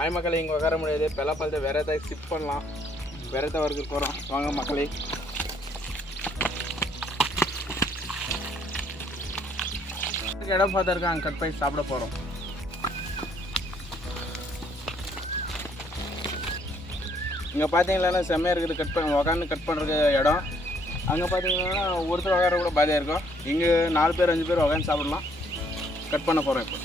ஆய் மக்களை இங்கே உட்கார முடியாது. பலாப்பழத்தை வேறு ஏதாவது ஸ்கிப் பண்ணலாம். வேறு ஏதாவது வறுக்க போகிறோம். வாங்க மக்களே. இடம் பார்த்தா இருக்கா, அங்கே கட் பண்ணி சாப்பிட போகிறோம். இங்கே பார்த்தீங்கன்னா செம்மையாக இருக்குது. கட் பண்ண உட்காந்து கட் பண்ணுறது இடம். அங்கே பார்த்தீங்கன்னா ஒருத்தர் உட்கார கூட பாதியாக இருக்கும். இங்கே 4 பேர் 5 பேர் உட்காந்து சாப்பிடலாம். கட் பண்ண போகிறோம் இப்போ.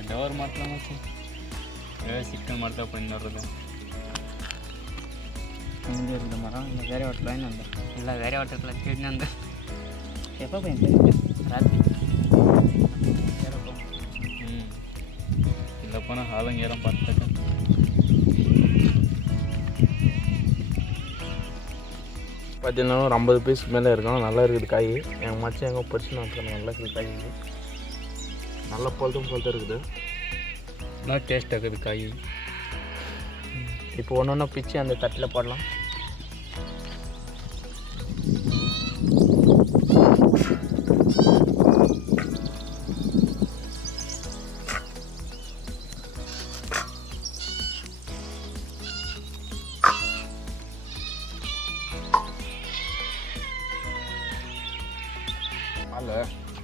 ಎಲ್ಲವರು ಮಾಡ್ತಾ ಮತ್ತೆ சிக்கன் ಮಾಡ್ತಾ பண்ணிடுறது. இங்கே இருந்த மரம் இல்லை வேறு ஹோட்டலில் என்ன இல்லை வேறு ஹோட்டலில் கேட்டு எப்போ போயிருந்தேன் ராத்திரி இல்லை போனால் ஆளுங்கேரம் பார்த்துட்டு பார்த்தீங்கன்னா ஒரு 50 பீஸ்க்கு மேலே இருக்கும். நல்லா இருக்குது காய். எங்கள் மச்சான் எங்கே பறிச்சுன்னு வந்துருக்காங்க. நல்லா இருக்குது காய். நல்லா பொழுதும் இருக்குது. நல்லா டேஸ்ட் ஆகுது காய். இப்போ ஒன்று ஒன்றா பிச்சு அந்த தட்டில் போடலாம்.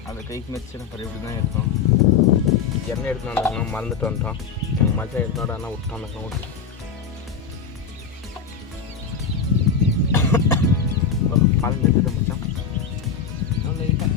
அந்த கைக்கு மெச்சின பிறகு இப்படி தான் இருக்கும். எண்ணெய் எடுத்து வந்துருக்கோம், மறந்துட்டு வந்துட்டோம். எங்கள் மச்சான் எடுத்துனோட ஆனால் விட்டோம் அந்த ஊட்டி. பால் எடுத்துட்டு மச்சான் லைட்டாக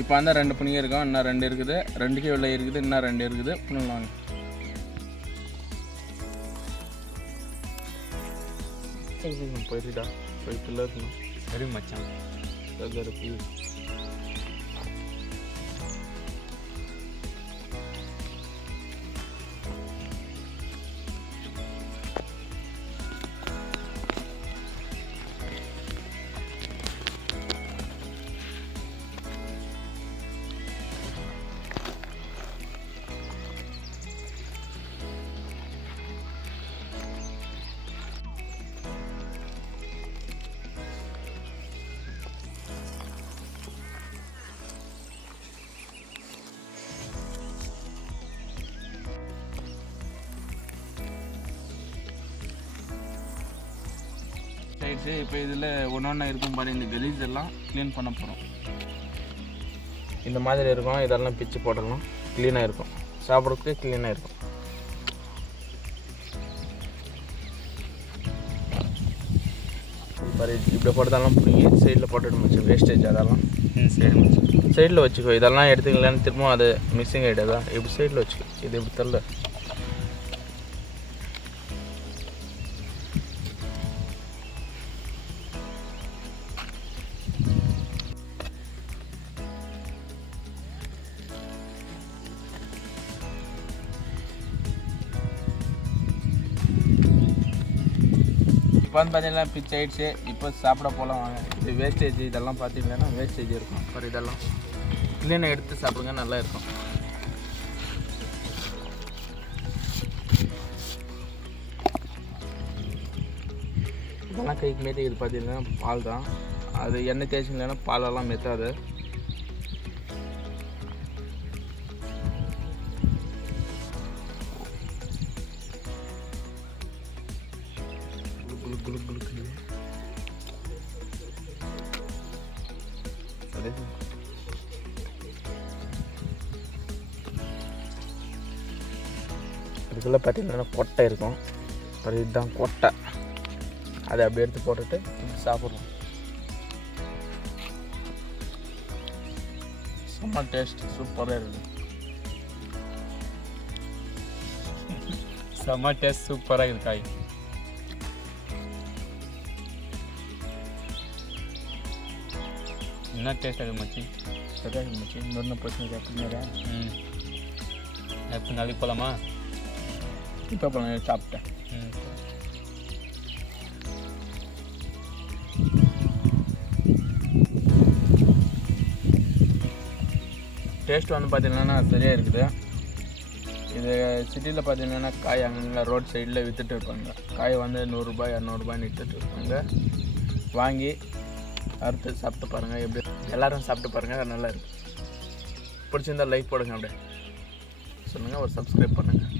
இப்போ அந்த 2 புனிங்க இருக்கும். இன்னும் 2 இருக்குது. 2க்கே வெள்ளை இருக்குது. இன்னும் 2 இருக்குது. புண்ணலாங்க. போயிட்டுடா போயிட்டுல இருக்கணும். சரி மச்சான். இருக்கு. ஆயிடுச்சு. இப்போ இதில் ஒன்று இருக்கும் பாரு. இந்த கலீஸ் எல்லாம் க்ளீன் பண்ண போகிறோம். இந்த மாதிரி இருக்கும். இதெல்லாம் பிச்சு போடலாம். க்ளீனாக இருக்கும். சாப்பிட்றதுக்கு க்ளீனாக இருக்கும். பாரு இப்படி போட்டதெல்லாம் பிடிங்கி சைடில் போட்டுட்டு வச்சு வேஸ்டேஜ் அதெல்லாம் சரி சைடில் வச்சுக்கோ. இதெல்லாம் எடுத்துக்கலான்னு திரும்பவும் அது மிக்சிங் ஆகிடுதா. இப்படி சைடில் வச்சுக்கோ. இது இப்படி தரல. இப்போ வந்து பார்த்தீங்கன்னா பிச் ஆகிடுச்சு. இப்போ சாப்பிட போகலாம் வாங்க. இது வேஸ்டேஜ் இதெல்லாம் பார்த்தீங்கன்னா வேஸ்டேஜ் இருக்கும். அப்புறம் இதெல்லாம் க்ளீனாக எடுத்து சாப்பிடுங்க, நல்லா இருக்கும். இதெல்லாம் கைக்கு மேய்த்து இது பார்த்தீங்கன்னா பால் தான். அது எண்ணெய் தேய்ச்சிங்கன்னா பாலெல்லாம் மெத்தாது. குளு குளுக்குது. இதுக்குள்ளே பார்த்தீங்கன்னா கொட்டை இருக்கும். அப்புறம் இதுதான் கொட்டை. அதை அப்படியே எடுத்து போட்டுட்டு சாப்பிட்றோம். செம்ம டேஸ்ட், சூப்பராக இருக்குது. செம்ம டேஸ்ட், சூப்பராக இருக்குது காய். என்ன டேஸ்ட் அது மச்சி? சரியாக இருந்துச்சு. இன்னொன்று பிரச்சனை எப்படின்னா எப்போ நாளைக்கு போகலாமா? இப்போ நான் சாப்பிட்டேன். டேஸ்ட் வந்து பார்த்தீங்கன்னா சரியாக இருக்குது. இது சிட்டியில் பார்த்தீங்கன்னா காய் அங்கங்கே ரோட் சைடில் விற்றுட்டு இருப்பாங்க. காய் வந்து 100 ரூபாய் 200 ரூபாய்னு விற்றுட்டு இருப்பாங்க. வாங்கி அறுத்து சாப்பிட்டு பாருங்கள். எப்படி எல்லோரும் சாப்பிட்டு பாருங்கள், நல்லா இருக்குது. பிடிச்சிருந்தால் லைக் போடுங்க, அப்படியே சொல்லுங்கள், ஒரு சப்ஸ்கிரைப் பண்ணுங்கள்.